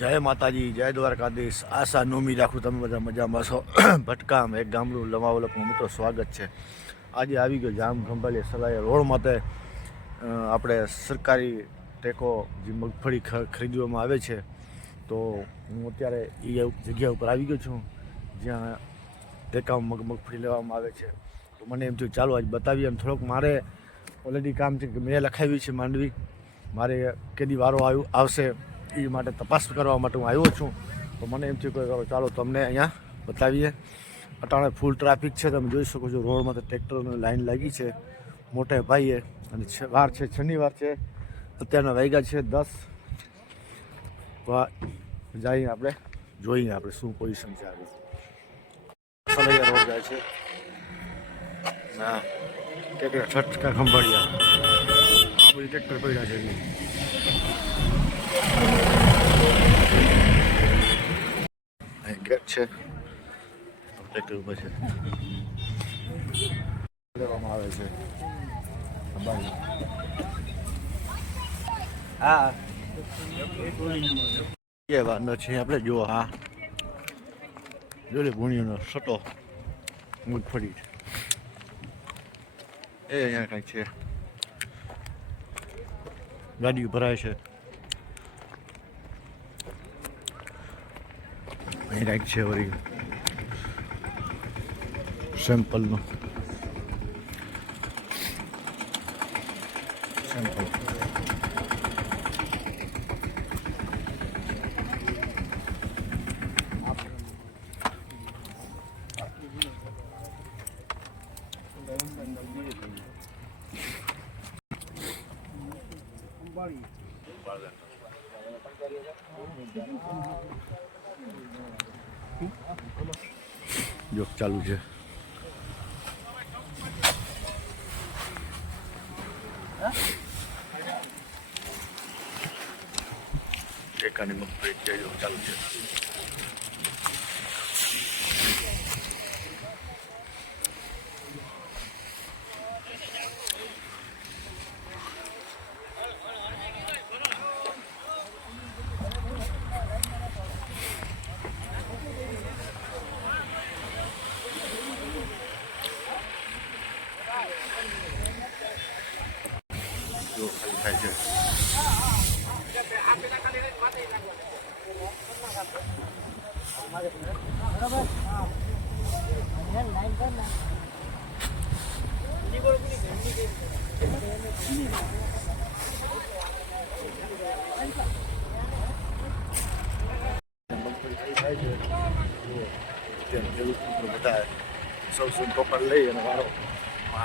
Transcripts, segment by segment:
જય માતાજી, જય દ્વારકાધીશ. આશા નોમી રાખું તમે બધા મજામાં છો. ભટકામ એક ગામડું લમાવલકનું મિત્રો સ્વાગત છે. આજે આવી ગયો જામ ખંભાળી સલાયા રોડ માટે આપણે સરકારી ટેકો જે મગફળી ખરીદવામાં આવે છે. તો હું અત્યારે એ જગ્યા ઉપર આવી ગયો છું જ્યાં ટેકામાં મગફળી લેવામાં આવે છે. તો મને એમ થયું ચાલો આજ બતાવીએ. એમ થોડોક મારે ઓલરેડી કામ છે કે મેં લખાવી છે માંડવી, મારે કેદી વારો આવશે એ માટે તપાસ કરવા માટે હું આવ્યો છું. તો મને એમ થયું કે ચાલો તમને અહીંયા બતાવીએ. અટાણે ફૂલ ટ્રાફિક છે, તમે જોઈ શકો છો. રોડમાં તો ટ્રેક્ટરની લાઈન લાગી છે મોટે ભાઈએ. અને વાર છે શનિવાર છે, અત્યારના વાગ્યા છે 10. જઈએ આપણે જોઈએ આપણે શું પોઝિશન છે આગળ. સલૈયા રોડ જાય છે. ના ટ્રેક્ટર છટકા ખંભાળિયા આ બધી ટ્રેક્ટર પડ્યા છે. ગેટ છે, ટ્રેક્ટર ઉપર છે, લેવામાં આવે છે. હા એ વાત નથી આપણે જુઓ. હા જોડે ભૂણીનો સટો મગફળી એ અહીંયા કાંઈક છે. ગાડી ભરાય છે. અહીં કાંઈક છે વળી સેમ્પલનું સેમ્પલ. જોક ચાલુ છે. ટેકાની મગફળી છે, જોક ચાલુ છે. જો ખાલી થાય છે. બધા સૌ ટોકન લઈ અને મારો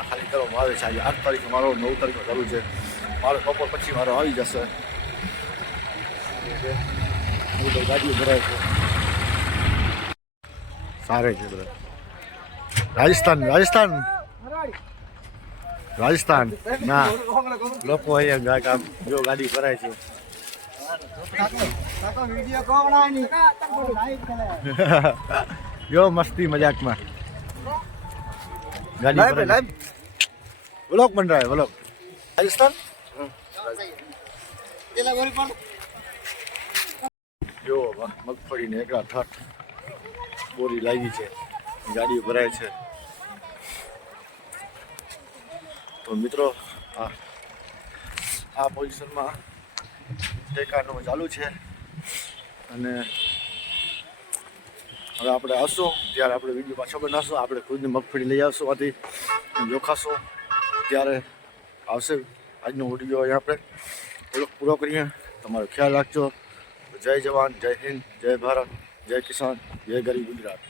ખાલી કરવામાં આવે છે. આજે 8 તારીખે મારો 9 તારીખે ચાલુ છે. મારો બપોર પછી મારો આવી જશે. ગાડીઓ ભરાય છે સારે છે બધા. રાજસ્થાન ના લોકો અહીંયા કામ જો ગાડી ભરાય છે. જો મસ્તી મજાકમાં ગાડી ભરાય. વ્લોગ બન રહા હે વ્લોગ. રાજસ્થાન જો મગફળીને એકલા ઠઠ બોરી લાગી છે, ગાડીઓ ભરાય છે. તો મિત્રો આ પોઝિશનમાં ટેકાનું ચાલુ છે. અને હવે આપણે આવશું ત્યારે આપણે વિડીયો પાછો બનાવશું. આપણે ખુદની મગફળી લઈ આવશું, આથી જોખાશું ત્યારે આવશે આજનો વિડીયો. અહીંયા આપણે પૂરો કરીએ. તમારો ખ્યાલ રાખજો. જય જવાન, જય હિન્દ, જય ભારત, જય કિસાન, જય ગરીબ ગુજરાત.